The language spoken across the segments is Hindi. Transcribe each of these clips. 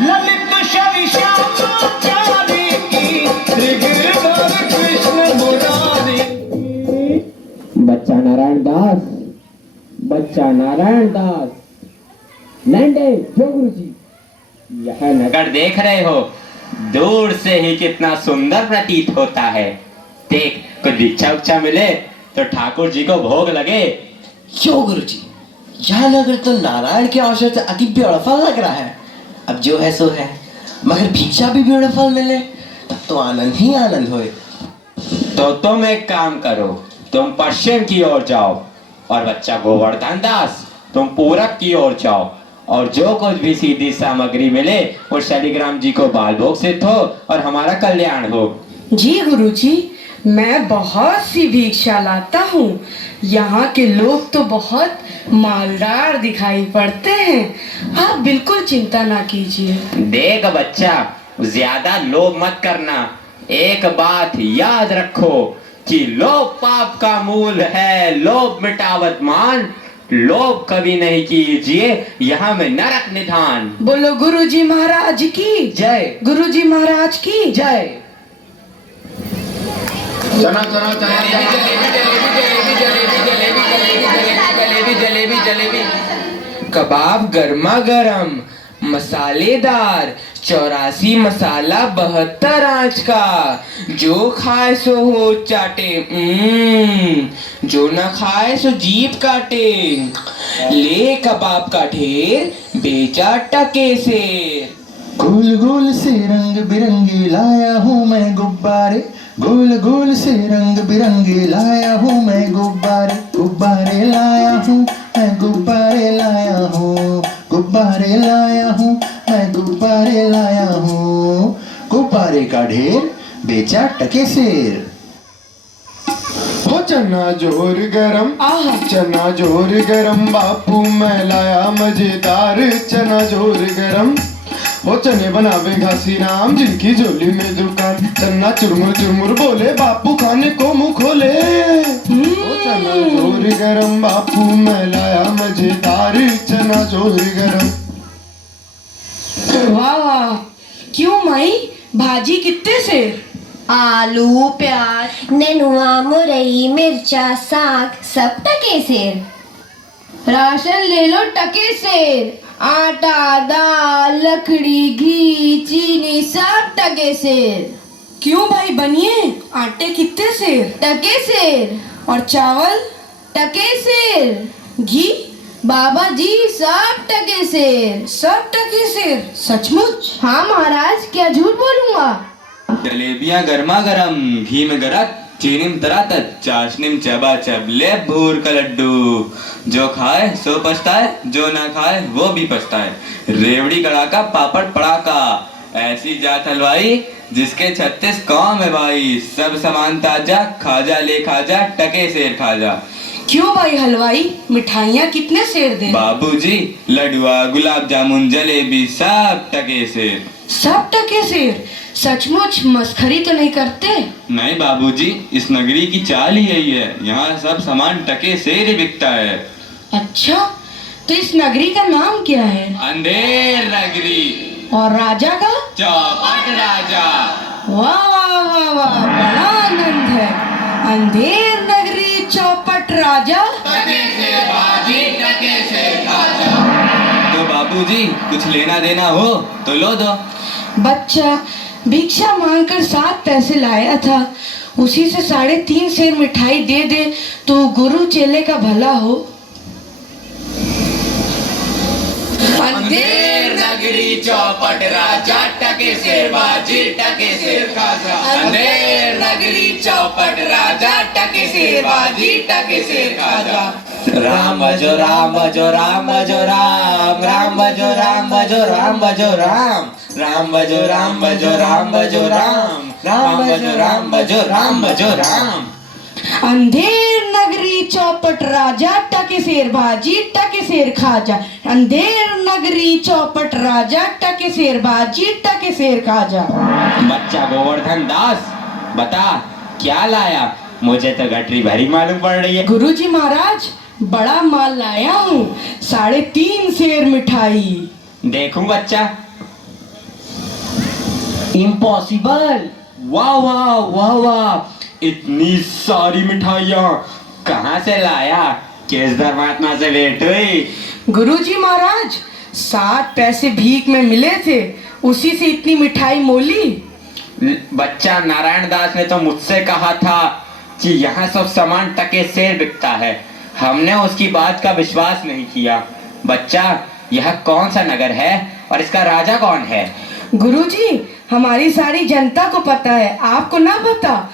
ललित शनि श्यामाचारी की श्रीगिरधर कृष्ण मुरारी। बच्चा नारायण दास, बच्चा नारायण दास, लैंडे जो गुरुजी। यह नगर देख रहे हो, दूर से ही कितना सुंदर प्रतीत होता है। देख, कुछ दीक्षा उच्छा मिले तो ठाकुर जी को भोग लगे। क्यों गुरुजी, यह नगर तो नारायण के अवसर से अति ब्यूटीफुल लग रहा है। अब जो है सो है, मगर भिक्षा भी ब्यूटीफुल मिले तब तो आनंद ही आनंद होए। तो तुम एक काम करो, तुम पश्चिम की ओर जाओ और बच्चा गोवर्धन दास तुम पूरब की ओर जाओ, और जो कुछ भी सीधी सामग्री मिले वो शालिग्राम जी को बाल भोग सिद्ध हो और हमारा कल्याण हो। जी गुरुजी, मैं बहुत सी भिक्षा लाता हूँ। यहाँ के लोग तो बहुत मालदार दिखाई पड़ते हैं। आप बिल्कुल चिंता ना कीजिए। देख बच्चा, ज्यादा लोभ मत करना। एक बात याद रखो कि लोभ पाप का मूल है, लोभ मिटावत मान, लोभ कभी नहीं कीजिए, यहाँ में नरक निधान। बोलो गुरुजी महाराज की जय। गुरुजी महाराज की जय। चना चना चना जलेबी जलेबी, कबाब गर्मा गरम, मसालेदार, 84 मसाला 72 आंच का। जो खाए सो हो चाटे, जो न खाए सो जीभ काटे। ले कबाब का ढेर, बेचा टके से। गोल गोल से रंग बिरंगे लाया हूँ मैं गुब्बारे, गोल गोल से रंग बिरंगे लाया हूँ मैं गुब्बारे, गुब्बारे लाया हूँ मैं, गुब्बारे लाया हूँ, गुब्बारे लाया हूँ मैं, गुब्बारे लाया हूँ। गुब्बारे का ढेर, बेचा टके सेर। हो चना जोर गरम, चना जोर गरम, बापू मैं लाया मजेदार चना जोर गरम। वो चने बनावे घासी राम, जिनकी झोली में दुकान, चन्ना चुरमुर चुरमुर बोले, बापू खाने को मुंह खोले। वो चना जोर गरम, बापू मैं लाया मजेदार चना जोर गरम। वाह वाह, क्यों माई, भाजी कितने से? आलू, प्याज, नेनुआ, मुरई, मिर्चा, साग सब टके सेर। राशन ले लो टके सेर। आटा, दाल, लकड़ी, घी, चीनी सब टके सेर। क्यों भाई बनिए, आटे कितने सेर? टके सेर। और चावल? टके सेर। घी? बाबा जी सब टके सेर। सब टके सेर? सचमुच? हाँ महाराज, क्या झूठ बोलूंगा। जलेबियां गर्मा गरम, घी में गरक, चीनी में तरातत, चाशनी में चबाचब, ले भूर का लड्डू। जो खाए सो पछताए, जो ना खाए वो भी पछताए। रेवड़ी कड़ाका, पापड़ पड़ाका, ऐसी जात हलवाई जिसके 36 काम है भाई। सब सामान ताजा, खाजा ले खाजा, टके सेर खाजा। क्यों भाई हलवाई, मिठाइयाँ कितने सेर दे? बाबूजी लडुआ, गुलाब जामुन, जलेबी सब टके सेर। सब टके सेर? सचमुच मस्खरी तो नहीं करते? नहीं बाबूजी, इस नगरी की चाल ही यही है, यहाँ सब सामान टके सेर ही बिकता है। अच्छा, तो इस नगरी का नाम क्या है? अंधेर नगरी। और राजा का? चौपट राजा। वाह वाह वाह वाह, बड़ा आनंद है। अंधेर नगरी, चौपट राजा, टके सेर बाजी, टके सेर खाजा। तो बाबूजी कुछ लेना देना हो तो लो दो। बच्चा भिक्षा मांगकर 7 पैसे लाया था, उसी से 3.5 सेर मिठाई दे दे तो गुरु चेले का भला हो। अंधेर नगरी, चौपट राजा, टके सेर बाजी, टके सेर खाजा। अंधेर नगरी, चौपट राजा, टके सेर बाजी, टके सेर खाजा। राम भजो राम भजो राम भजो राम, राम भजो राम भजो राम भजो राम, राम भजो राम भजो राम भजो राम, राम भजो राम भजो राम भजो राम। अंधेर नगरी, चौपट राजा, टके सेर भाजी, टके सेर खाजा। अंधेर नगरी, चौपट राजा, टके सेर भाजी, टके सेर खाजा। बच्चा गोवर्धन दास, बता क्या लाया? मुझे तो गठरी भरी मालूम पड़ रही है। गुरुजी महाराज, बड़ा माल लाया हूँ, 3.5 सेर मिठाई। देखूं बच्चा? इम्पॉसिबल। वाह वाह वाह वाह, इतनी सारी मिठाइयाँ कहाँ से लाया? किस धर्मात्मा से भेंट हुई? गुरुजी महाराज 7 पैसे भीख में मिले थे, उसी से इतनी मिठाई मोली। बच्चा नारायण दास ने तो मुझसे कहा था कि यहाँ सब सामान टके सेर बिकता है। हमने उसकी बात का विश्वास नहीं किया। बच्चा, यह कौन सा नगर है और इसका राजा कौन है? गुरुजी, हमारी सारी जनता को पता है, आपको ना पता?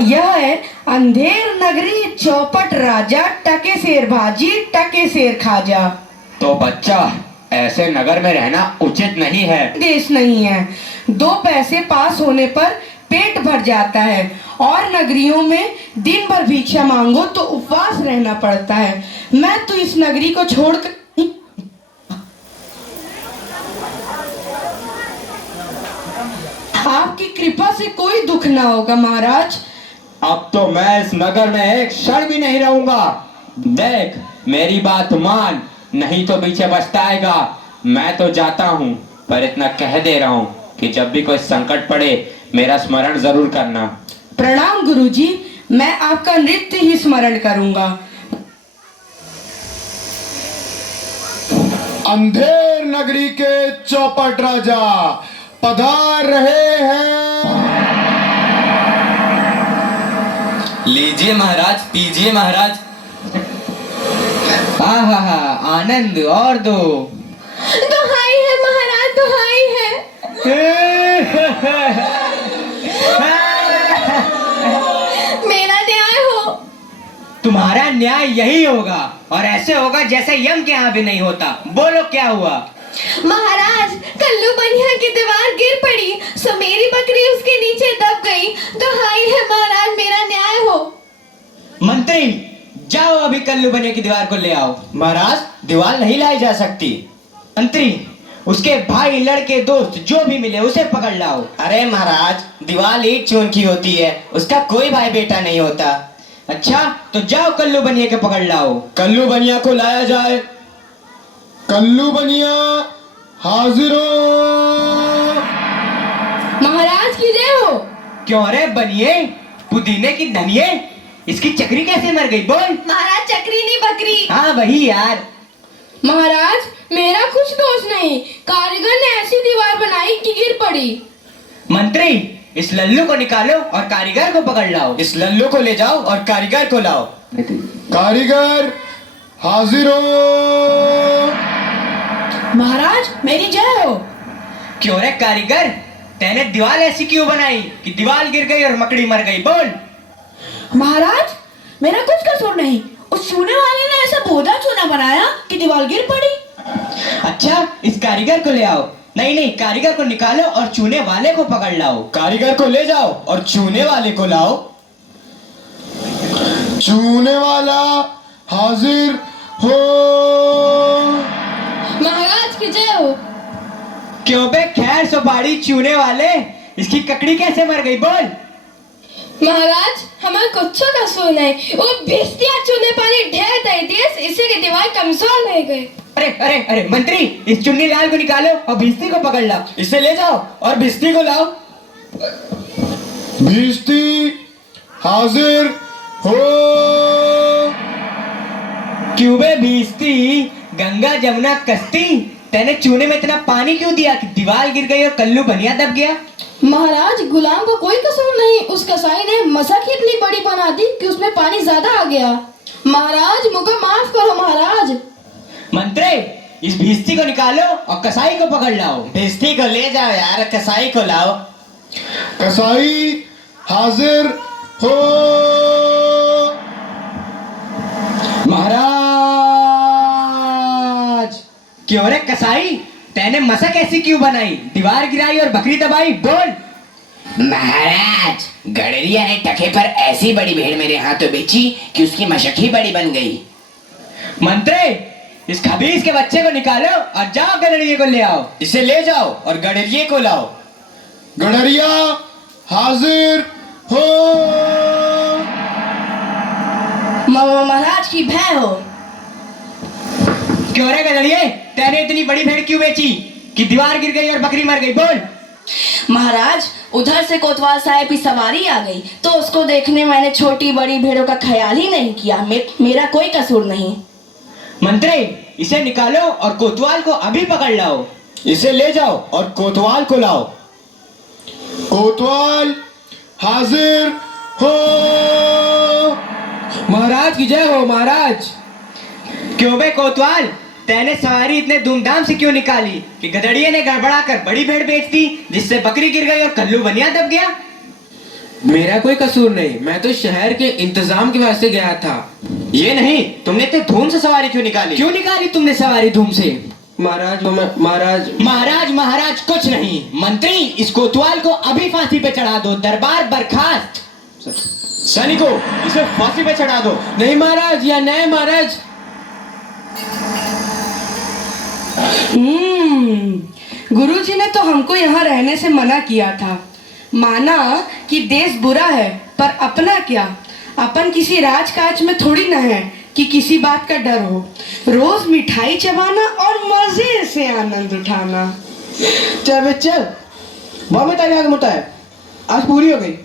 यह है अंधेर नगरी चौपट राजा टके शेर भाजी टके शेर खाजा। तो बच्चा, ऐसे नगर में रहना उचित नहीं है। देश नहीं है, 2 पैसे पास होने पर पेट भर जाता है, और नगरियों में दिन भर भिक्षा मांगो तो उपवास रहना पड़ता है। मैं तो इस नगरी को छोड़कर आपकी कृपा से कोई दुख ना होगा महाराज। अब तो मैं इस नगर में एक क्षण भी नहीं रहूंगा। देख, मेरी बात मान, नहीं तो पीछे पछताएगा। मैं तो जाता हूँ, पर इतना कह दे रहा हूँ कि जब भी कोई संकट पड़े मेरा स्मरण जरूर करना। प्रणाम गुरुजी, मैं आपका नृत्य ही स्मरण करूंगा। अंधेर नगरी के चौपट राजा पधार रहे हैं। लीजिए महाराज, पीजिए महाराज। हा, आनंद और दो। दुहाई है महाराज, दुहाई है। मेरा न्याय हो। तुम्हारा न्याय यही होगा, और ऐसे होगा जैसे यम के यहाँ भी नहीं होता। बोलो क्या हुआ? महाराज, कल्लू बनिया की दीवार गिर पड़ी, सो मेरी बकरी उसके नीचे दब गई। दुहाई है महाराज, मेरा न्याय हो। मंत्री, जाओ अभी कल्लू बनिया की दीवार को ले आओ। महाराज, दीवार नहीं लाई जा सकती। मंत्री, उसके भाई, लड़के, दोस्त जो भी मिले उसे पकड़ लाओ। अरे महाराज, दीवार ईंट चून की होती है, उसका कोई भाई बेटा नहीं होता। अच्छा, तो जाओ कल्लू बनिया के पकड़ लाओ। कल्लू बनिया को लाया जाए। कल्लू बनिया हाजिर हो। महाराज की जय हो। क्यों रे बनिए, पुदीने की धनिये, इसकी चक्री कैसे मर गई? बोल। महाराज, चक्री नहीं बकरी। हाँ वही यार। महाराज, मेरा कुछ दोष नहीं, कारीगर ने ऐसी दीवार बनाई कि गिर पड़ी। मंत्री, इस लल्लू को निकालो और कारीगर को पकड़ लाओ। इस लल्लू को ले जाओ और कारीगर को लाओ। कारीगर हाजिर हो। महाराज, मेरी जय हो। क्यों रे कारीगर, तैने दीवार ऐसी क्यों बनाई कि दीवार गिर गई और मकड़ी मर गई? बोल। महाराज, मेरा कुछ कसूर नहीं, उस चूने वाले ने ऐसा बोधा चूना बनाया कि दीवार गिर पड़ी। अच्छा, इस कारीगर को ले आओ। नहीं, कारीगर को निकालो और चूने वाले को पकड़ लाओ। कारीगर को ले जाओ और चूने वाले को लाओ। चूने वाला हाजिर हो। महाराज की जय हो। क्यों बे खैर सुपारी चूने वाले, इसकी ककड़ी कैसे मर गई? बोल। महाराज, हमारा कुछ कसूर नहीं, वो भिस्तिया चूने पानी ढेर दे दिए, इसी की दीवार कमजोर रह गई। अरे अरे अरे मंत्री, इस चुन्नी लाल को निकालो और भिस्ती को पकड़ लाओ। इसे ले जाओ और भिस्ती को लाओ। भिस्ती हाजिर हो। क्यों बे भिस्ती, गंगा जमुना कश्ती, तैने चूने में इतना पानी क्यों दिया कि दीवार गिर गई और कल्लू बनिया दब गया? महाराज, गुलाम को कोई कसूर नहीं, उस कसाई ने मसक ही इतनी बड़ी बना दी कि उसमें पानी ज्यादा आ गया। महाराज, मुझे माफ करो महाराज। मंत्री, इस भिस्ती को निकालो और कसाई को पकड़ लाओ। भिस्ती को ले जाओ यार, कसाई को लाओ। कसाई हाजिर हो। महाराज, क्यों रे कसाई, तैने मसक ऐसी क्यों बनाई, दीवार गिराई और बकरी दबाई? बोल। महाराज, गडरिया ने टके पर ऐसी बड़ी भेड़ मेरे हाथों बेची कि उसकी मशक ही बड़ी बन गई। मंत्री, इस खबीस के बच्चे को निकालो और जाओ गडरिये को ले आओ। इसे ले जाओ और गडरिये को लाओ। गडरिया हाजिर हो। महाराज की भय हो। क्यों रे गडरिये, तैने इतनी बड़ी भेड़ क्यों बेची कि दीवार गिर गई और बकरी मर गई? बोल। महाराज उधर से कोतवाल साहब की सवारी आ गई तो उसको देखने मैंने छोटी बड़ी भेड़ों का ख्याल ही नहीं किया। मेरा कोई कसूर नहीं। मंत्री, इसे निकालो और कोतवाल को अभी पकड़ लाओ। इसे ले जाओ और कोतवाल को लाओ। कोतवाल हाजिर हो। महाराज की जय हो। महाराज क्यों बे कोतवाल, तैने सवारी इतने धूमधाम से क्यों निकाली कि गधड़िए ने गड़बड़ा कर बड़ी भेड़ बेच दी, जिससे बकरी गिर गई और कल्लू बनिया दब गया? मेरा कोई कसूर नहीं, मैं तो शहर के इंतजाम के वास्ते गया था। ये नहीं, तुमने इतने धूम से सवारी क्यों निकाली? क्यों निकाली तुमने सवारी धूम से? महाराज महाराज महाराज महाराज कुछ नहीं। मंत्री, इस कोतवाल को अभी फांसी पे चढ़ा दो। दरबार बर्खास्त। सैनिकों, इसे फांसी पे चढ़ा दो। नहीं महाराज, या नहीं महाराज। गुरुजी ने तो हमको यहाँ रहने से मना किया था। माना कि देश बुरा है, पर अपना क्या, अपन किसी राजकाज में थोड़ी ना है कि किसी बात का डर हो। रोज मिठाई चबाना और मजे से आनंद उठाना। चल चल, बहुत तारीख आगे मोटा है, आज पूरी हो गई।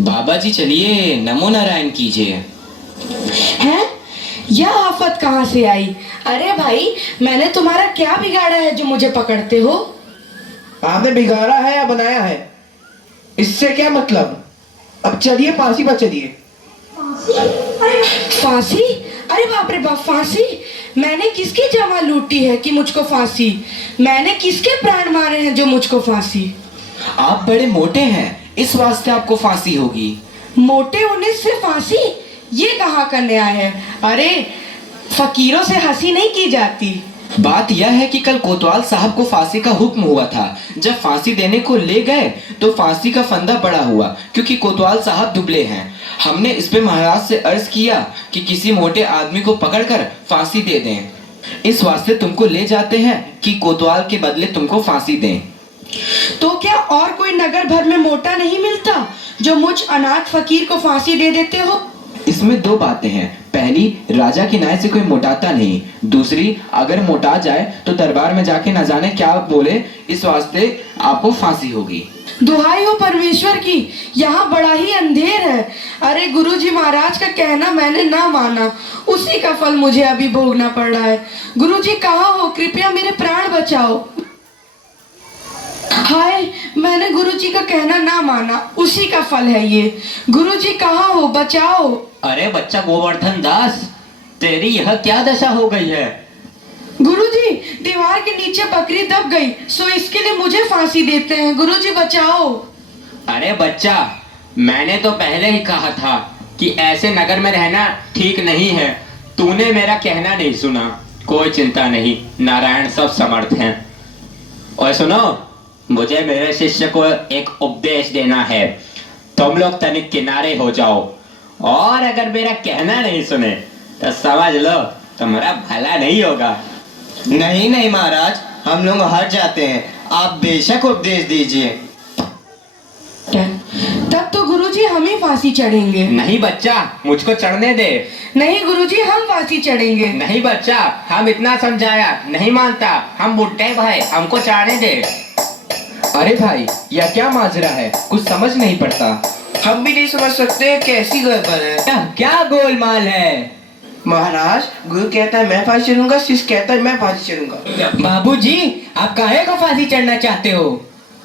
बाबा जी चलिए, नमो नारायण कीजिए। हैं? यह आफत कहाँ से आई? अरे भाई, मैंने तुम्हारा क्या बिगाड़ा है जो मुझे पकड़ते हो? आपने बिगाड़ा है या बनाया है, इससे क्या मतलब। अब चलिए फांसी पर चलिए। फांसी? अरे बाप रे बाप, फांसी? मैंने किसकी जमा लूटी है कि मुझको फांसी? मैंने किसके प्राण मारे हैं जो मुझको फांसी? आप बड़े मोटे हैं, इस वास्ते आपको फांसी होगी। मोटे होने से फांसी? ये कहाँ का न्याय है? अरे फकीरों से हंसी नहीं की जाती। बात यह है कि कल कोतवाल साहब को फांसी का हुक्म हुआ था। जब फांसी देने को ले गए तो फांसी का फंदा बड़ा हुआ, क्योंकि कोतवाल साहब दुबले हैं। हमने इस पे महाराज से अर्ज किया कि किसी मोटे आदमी को पकड़कर फांसी दे दें। इस वास्ते तुमको ले जाते हैं कि कोतवाल के बदले तुमको फांसी दें। तो क्या और कोई नगर भर में मोटा नहीं मिलता जो मुझ अनाथ फकीर को फांसी दे देते हो? इसमें दो बातें हैं। पहली, राजा के न्याय से कोई मोटाता नहीं। दूसरी, अगर मोटा जाए तो दरबार में जाके न जाने क्या बोले, इस वास्ते आपको फांसी होगी। दुहाई हो परमेश्वर की, यहाँ बड़ा ही अंधेर है। अरे गुरुजी महाराज का कहना मैंने ना माना, उसी का फल मुझे अभी भोगना पड़ रहा है। गुरुजी कहाँ हो? कृपया मेरे प्राण बचाओ। हाय, मैंने गुरुजी का कहना ना माना, उसी का फल है ये। गुरुजी कहाँ हो? बचाओ। अरे बच्चा गोवर्धन दास, तेरी यह क्या दशा हो गई है? गुरुजी, दीवार के नीचे बकरी दब गई, सो इसके लिए मुझे फांसी देते हैं। गुरुजी बचाओ। अरे बच्चा, मैंने तो पहले ही कहा था कि ऐसे नगर में रहना ठीक नहीं है। तूने मेरा कहना नहीं सुना। कोई चिंता नहीं, नारायण सब समर्थ हैं। और सुनो, मुझे मेरे शिष्य को एक उपदेश देना है। तुम लोग तनिक किनारे हो जाओ, और अगर मेरा कहना नहीं सुने तो समझ लो तुम्हारा भला नहीं होगा। नहीं नहीं महाराज, हम लोग हट जाते हैं, आप बेशक उपदेश दीजिए। तब तो गुरुजी हम ही फांसी चढ़ेंगे। नहीं बच्चा, मुझको चढ़ने दे। नहीं गुरुजी, हम फांसी चढ़ेंगे। नहीं बच्चा, हम इतना समझाया, नहीं मानता। हम बुढ़े भाई, हमको चढ़ने दे। अरे भाई, यह क्या माजरा है, कुछ समझ नहीं पड़ता। हम भी नहीं समझ सकते कैसी गड़बड़ है। क्या गोलमाल है? महाराज, गुरु कहता है मैं फांसी चढ़ूंगा, शिष्य कहता है मैं फांसी चढ़ूंगा। बाबूजी, आप काहे को फांसी चढ़ना चाहते हो?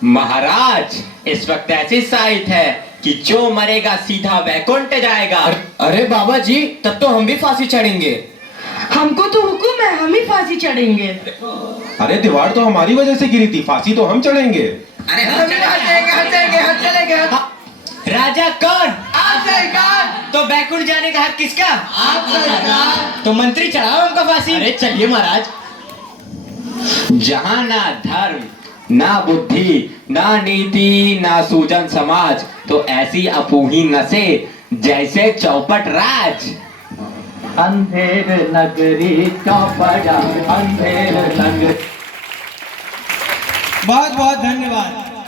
महाराज, इस वक्त ऐसी साइट है कि जो मरेगा सीधा वैकुंठ जाएगा। अरे बाबा जी, तब तो हम भी फांसी चढ़ेंगे। हमको तो हुक्म है, हम ही फांसी चढ़ेंगे। अरे दीवार तो हमारी वजह से गिरी थी, फांसी तो हम चढ़ेंगे। अरे हम चलेंगे। राजा कौन? आप सरकार। तो वैकुंठ जाने का हक किसका? आप सरकार। तो मंत्री चढ़ाओ हमको फांसी। अरे चलिए महाराज। जहाँ ना धर्म, ना बुद्धि, ना नीति, ना सूजन समाज, तो ऐसी अपूही नसे जैसे चौपट राज। अंधेर नगरी चौपड़ा, अंधेर नगरी। बहुत बहुत धन्यवाद।